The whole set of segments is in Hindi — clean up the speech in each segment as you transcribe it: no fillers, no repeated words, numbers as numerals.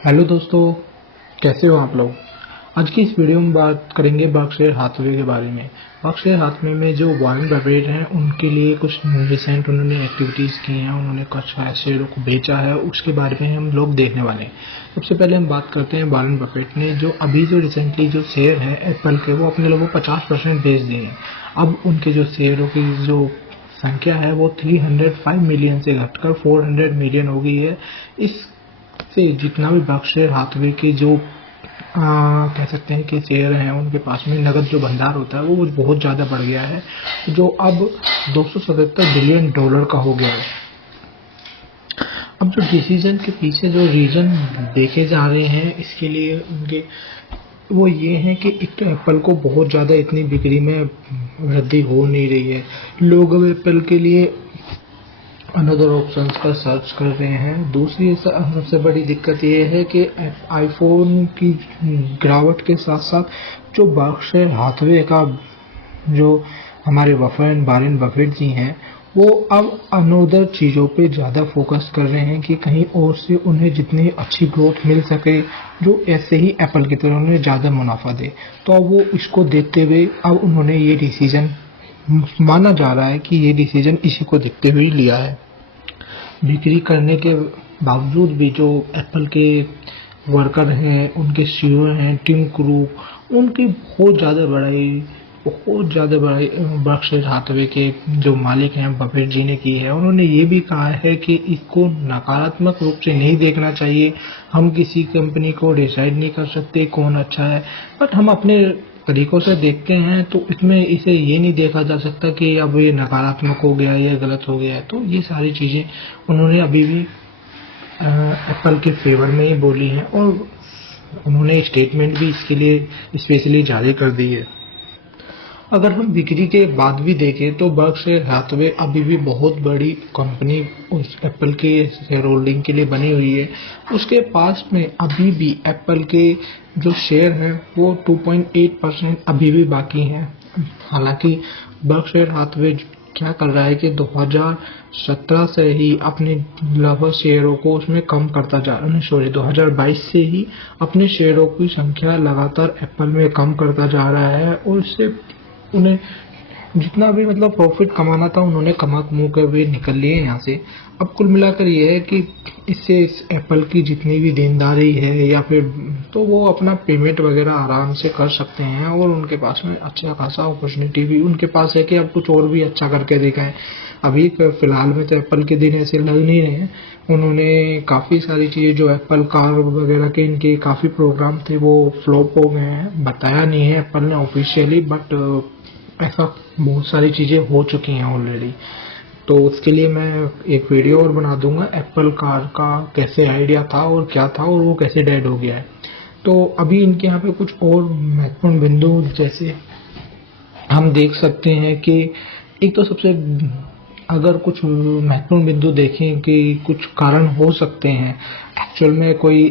हेलो दोस्तों, कैसे हो आप लोग। आज की इस वीडियो में बात करेंगे बर्कशायर हाथवे के बारे में। बर्कशायर हाथवे में जो वॉरेन बफेट हैं उनके लिए कुछ रिसेंट उन्होंने एक्टिविटीज़ की हैं, उन्होंने कुछ शेयरों को बेचा है, उसके बारे में हम लोग देखने वाले हैं। सबसे पहले हम बात करते हैं वॉरेन बफेट ने जो रिसेंटली जो शेयर है एप्पल के, वो अपने लोगों को 50% बेच दिए हैं। अब उनके जो शेयरों की जो संख्या है वो 305 मिलियन से घटकर 400 मिलियन हो गई है। इस से जितना भी बर्कशायर हाथवे के जो कह सकते हैं कि शेयर हैं, उनके पास में नकद जो भंडार होता है वो बहुत ज़्यादा बढ़ गया है, जो अब 277 बिलियन डॉलर का हो गया है। अब जो डिसीजन के पीछे जो रीजन देखे जा रहे हैं इसके लिए उनके वो ये है कि एक तो एप्पल को बहुत ज़्यादा इतनी बिक्री में वृद्धि हो नहीं रही है। लोग अब एप्पल के लिए अनदर ऑप्शंस का सर्च कर रहे हैं। दूसरी सबसे बड़ी दिक्कत ये है कि आईफोन की गिरावट के साथ साथ जो बर्कशायर हाथवे का जो हमारे वॉरेन बफेट जी हैं, वो अब अनदर चीज़ों पे ज़्यादा फोकस कर रहे हैं कि कहीं और से उन्हें जितनी अच्छी ग्रोथ मिल सके, जो ऐसे ही एप्पल की तरह उन्हें ज़्यादा मुनाफा दे। तो अब वो इसको देखते हुए अब उन्होंने ये डिसीजन, माना जा रहा है कि ये डिसीजन इसी को देखते हुए लिया है। बिक्री करने के बावजूद भी जो एप्पल के वर्कर हैं, उनके सीईओ हैं टिम कुक, उनकी बहुत ज़्यादा बड़ाई बर्कशायर हाथवे के जो मालिक हैं बफेट जी ने की है। उन्होंने ये भी कहा है कि इसको नकारात्मक रूप से नहीं देखना चाहिए। हम किसी कंपनी को डिसाइड नहीं कर सकते कौन अच्छा है, बट हम अपने तरीकों से देखते हैं, तो इसमें इसे ये नहीं देखा जा सकता कि अब ये नकारात्मक हो गया या गलत हो गया है। तो ये सारी चीज़ें उन्होंने अभी भी एप्पल के फेवर में ही बोली हैं, और उन्होंने स्टेटमेंट भी इसके लिए स्पेशली जारी कर दी है। अगर हम बिक्री के बाद भी देखें तो बर्कशायर हाथवे अभी भी बहुत बड़ी कंपनी उस एप्पल के शेयर होल्डिंग के लिए बनी हुई है। उसके पास में अभी भी एप्पल के जो शेयर हैं वो 2.8% अभी भी बाकी हैं। हालांकि बर्कशायर हाथवे क्या कर रहा है कि 2017 से ही अपने लगभग शेयरों को उसमें कम करता जा रहा है, सॉरी 2022 से ही अपने शेयरों की संख्या लगातार एप्पल में कम करता जा रहा है, और इससे उन्हें जितना भी मतलब प्रॉफिट कमाना था उन्होंने कमा के हुए निकल लिए यहाँ से। अब कुल मिलाकर ये है कि इससे इस एप्पल की जितनी भी देनदारी है या फिर, तो वो अपना पेमेंट वगैरह आराम से कर सकते हैं, और उनके पास में अच्छा खासा अपॉर्चुनिटी भी उनके पास है कि अब कुछ और भी अच्छा करके दिखाएं। अभी फिलहाल में तो एप्पल के दिन ऐसे लग नहीं रहे हैं। उन्होंने काफ़ी सारी चीज़ें जो एप्पल कार वगैरह के इनके काफ़ी प्रोग्राम थे वो फ्लॉप हो गए हैं। बताया नहीं है एप्पल ने ऑफिशियली, बट ऐसा बहुत सारी चीज़ें हो चुकी हैं ऑलरेडी। तो उसके लिए मैं एक वीडियो और बना दूंगा एप्पल कार का कैसे आइडिया था और क्या था और वो कैसे डेड हो गया है। तो अभी इनके यहाँ पे कुछ और महत्वपूर्ण बिंदु जैसे हम देख सकते हैं कि एक तो सबसे, अगर कुछ महत्वपूर्ण बिंदु देखें कि कुछ कारण हो सकते हैं, एक्चुअल में कोई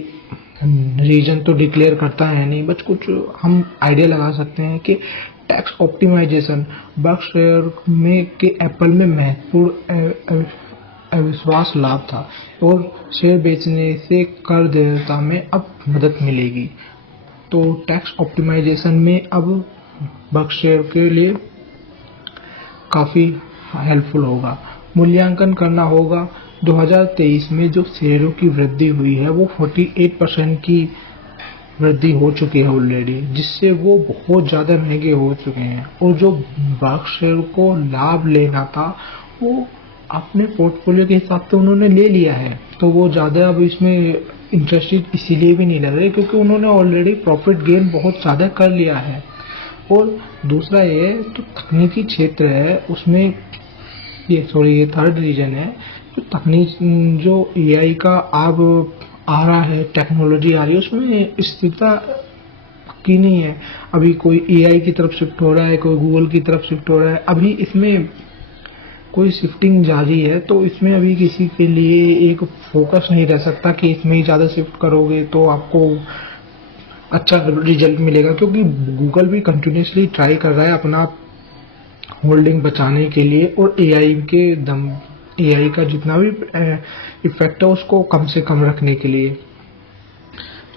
रीजन तो डिक्लेयर करता है नहीं, बट कुछ हम आइडिया लगा सकते हैं कि टैक्स ऑप्टिमाइजेशन बर्कशायर में के एप्पल में महत्वपूर्ण अविश्वास लाभ था, और शेयर बेचने से कर देयता में अब मदद मिलेगी। तो टैक्स ऑप्टिमाइजेशन में अब बर्कशायर के लिए काफ़ी हेल्पफुल होगा। मूल्यांकन करना होगा। 2023 में जो शेयरों की वृद्धि हुई है वो 48% की वृद्धि हो चुकी है ऑलरेडी, जिससे वो बहुत ज़्यादा महंगे हो चुके हैं, और जो बर्कशायर को लाभ लेना था वो अपने पोर्टफोलियो के हिसाब से उन्होंने ले लिया है। तो वो ज़्यादा अब इसमें इंटरेस्टेड इसीलिए भी नहीं लग रहे क्योंकि उन्होंने ऑलरेडी प्रॉफिट गेन बहुत ज़्यादा कर लिया है। और दूसरा ये तो तकनीकी क्षेत्र है उसमें, ये थर्ड रीजन है, जो तकनीक जो एआई का अब आ रहा है, टेक्नोलॉजी आ रही है, उसमें स्थिरता की नहीं है। अभी कोई एआई की तरफ शिफ्ट हो रहा है, कोई गूगल की तरफ शिफ्ट हो रहा है, अभी इसमें कोई शिफ्टिंग जारी है। तो इसमें अभी किसी के लिए एक फोकस नहीं रह सकता कि इसमें ही ज़्यादा शिफ्ट करोगे तो आपको अच्छा रिजल्ट मिलेगा, क्योंकि गूगल भी कंटिन्यूसली ट्राई कर रहा है अपना होल्डिंग बचाने के लिए, और एआई का जितना भी इफेक्ट है उसको कम से कम रखने के लिए।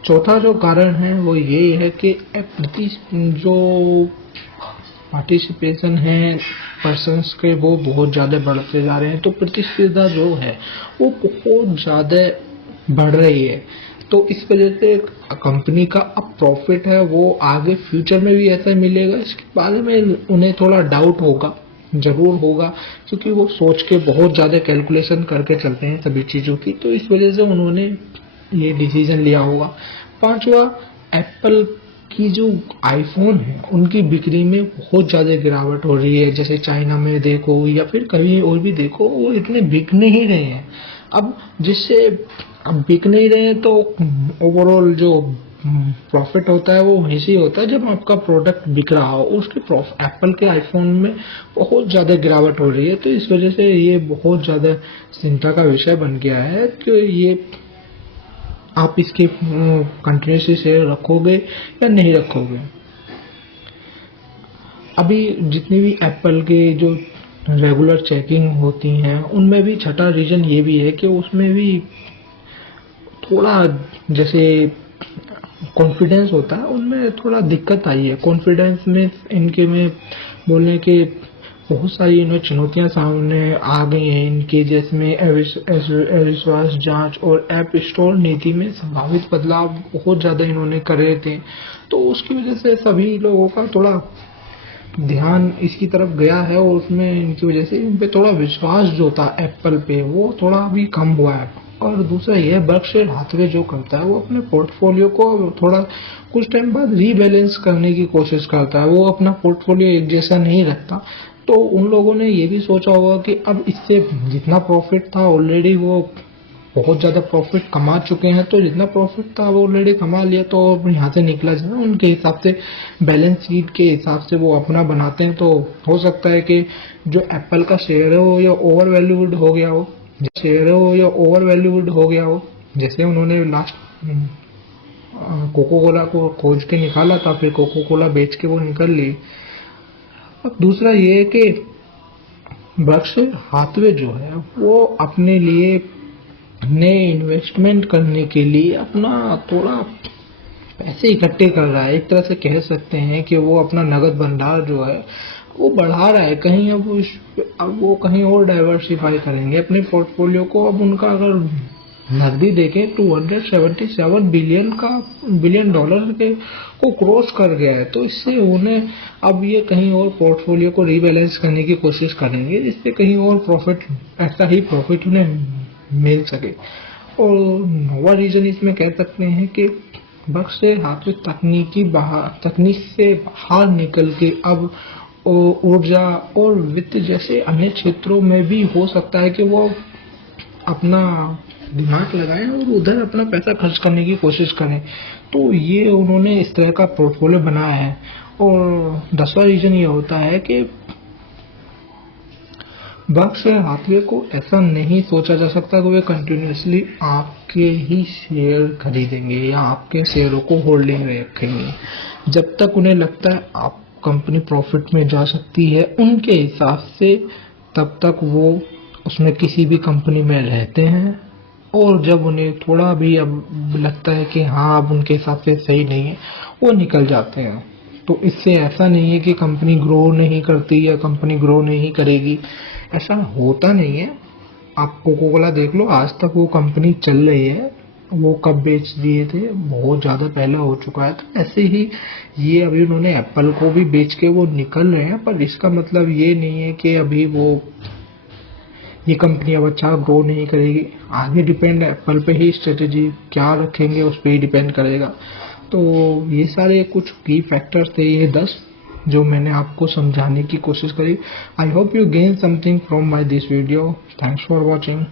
चौथा जो कारण है वो ये है कि जो पार्टिसिपेशन है पर्सन्स के वो बहुत ज़्यादा बढ़ते जा रहे हैं, तो प्रतिस्पर्धा जो है वो बहुत ज़्यादा बढ़ रही है। तो इस वजह से कंपनी का अब प्रॉफिट है वो आगे फ्यूचर में भी ऐसा मिलेगा, इसके बारे में उन्हें थोड़ा डाउट होगा, जरूर होगा, क्योंकि वो सोच के बहुत ज़्यादा कैलकुलेशन करके चलते हैं सभी चीज़ों की, तो इस वजह से उन्होंने ये डिसीजन लिया होगा। पांचवा, एप्पल की जो आईफोन है उनकी बिक्री में बहुत ज़्यादा गिरावट हो रही है, जैसे चाइना में देखो या फिर कहीं और भी देखो, वो इतने बिक नहीं रहे हैं। अब जिससे अब बिक नहीं रहे हैं तो ओवरऑल जो प्रॉफिट होता है वो वहीं से होता है जब आपका प्रोडक्ट बिक रहा हो। उसके एप्पल के आईफोन में बहुत ज़्यादा गिरावट हो रही है, तो इस वजह से ये बहुत ज़्यादा चिंता का विषय बन गया है कि ये आप इसकी कंटिन्यूसली शेयर रखोगे या नहीं रखोगे। अभी जितनी भी एप्पल के जो रेगुलर चेकिंग होती हैं उनमें भी छठा रीजन ये भी है कि उसमें भी थोड़ा जैसे कॉन्फिडेंस होता है उनमें थोड़ा दिक्कत आई है। कॉन्फिडेंस में इनके में बोलने के बहुत सारी इन्हें चुनौतियां सामने आ गई हैं इनके, जिसमें अविश्वास जांच और ऐप स्टोर नीति में संभावित बदलाव बहुत ज़्यादा इन्होंने करे थे, तो उसकी वजह से सभी लोगों का थोड़ा ध्यान इसकी तरफ गया है और उसमें इनकी वजह से इन पे थोड़ा विश्वास जो था एप्पल पे वो थोड़ा भी कम हुआ है। और दूसरा यह बर्कशायर हाथवे जो करता है वो अपने पोर्टफोलियो को थोड़ा कुछ टाइम बाद रीबैलेंस करने की कोशिश करता है, वो अपना पोर्टफोलियो एक जैसा नहीं रखता। तो उन लोगों ने ये भी सोचा होगा कि अब इससे जितना प्रॉफिट था ऑलरेडी वो बहुत ज़्यादा प्रॉफिट कमा चुके हैं, तो जितना प्रॉफिट था वो ऑलरेडी कमा लिया, तो अब यहाँ से निकला जाए उनके हिसाब से बैलेंस शीट के हिसाब से वो अपना बनाते हैं। तो हो सकता है कि जो एप्पल का शेयर है वो या ओवर वैल्यूड हो गया हो, जैसे उन्होंने लास्ट कोको कोला को खोज के निकाला था, फिर कोको कोला बेच के वो निकल ली। अब दूसरा ये है कि बर्कशायर हाथवे जो है वो अपने लिए नए इन्वेस्टमेंट करने के लिए अपना थोड़ा पैसे इकट्ठे कर रहा है। एक तरह से कह सकते हैं कि वो अपना नगद भंडार जो है वो बढ़ा रहा है। कहीं अब वो कहीं और डाइवर्सिफाई करेंगे अपने पोर्टफोलियो को। अब उनका अगर नकदी देखें $277 बिलियन के को क्रॉस कर गया है, तो इससे उन्हें अब ये कहीं और पोर्टफोलियो को रीबैलेंस करने की कोशिश करेंगे जिससे कहीं और प्रॉफिट ऐसा ही प्रॉफिट उन्हें मिल सके। और नौवां रीजन इसमें कह सकते हैं कि बर्कशायर हाथवे तकनीक से बाहर निकल के अब ऊर्जा और वित्त जैसे अन्य क्षेत्रों में भी हो सकता है कि वो अपना दिमाग लगाएं और उधर अपना पैसा खर्च करने की कोशिश करें। तो ये उन्होंने इस तरह का पोर्टफोलियो बनाया है। और 10वां रीजन ये होता है कि बर्कशायर हाथवे को ऐसा नहीं सोचा जा सकता कि वे कंटिन्यूसली आपके ही शेयर खरीदेंगे या आपके शेयरों को होल्डिंग में रखेंगे। जब तक उन्हें लगता है आप कंपनी प्रॉफिट में जा सकती है उनके हिसाब से, तब तक वो उसमें किसी भी कंपनी में रहते हैं। और जब उन्हें थोड़ा भी अब लगता है कि हाँ अब उनके हिसाब से सही नहीं है, वो निकल जाते हैं। तो इससे ऐसा नहीं है कि कंपनी ग्रो नहीं करती या कंपनी ग्रो नहीं करेगी, ऐसा होता नहीं है। आप कोको कोला देख लो, आज तक वो कंपनी चल रही है। वो कब बेच दिए थे, बहुत ज़्यादा पहले हो चुका है। तो ऐसे ही ये अभी उन्होंने एप्पल को भी बेच के वो निकल रहे हैं, पर इसका मतलब ये नहीं है कि अभी ये कंपनी अब अच्छा ग्रो नहीं करेगी। आगे डिपेंड एप्पल पे ही, स्ट्रेटेजी क्या रखेंगे उस पर ही डिपेंड करेगा। तो ये सारे कुछ की फैक्टर्स थे, ये 10 जो मैंने आपको समझाने की कोशिश करी। I hope you gain something from my this video. Thanks for watching.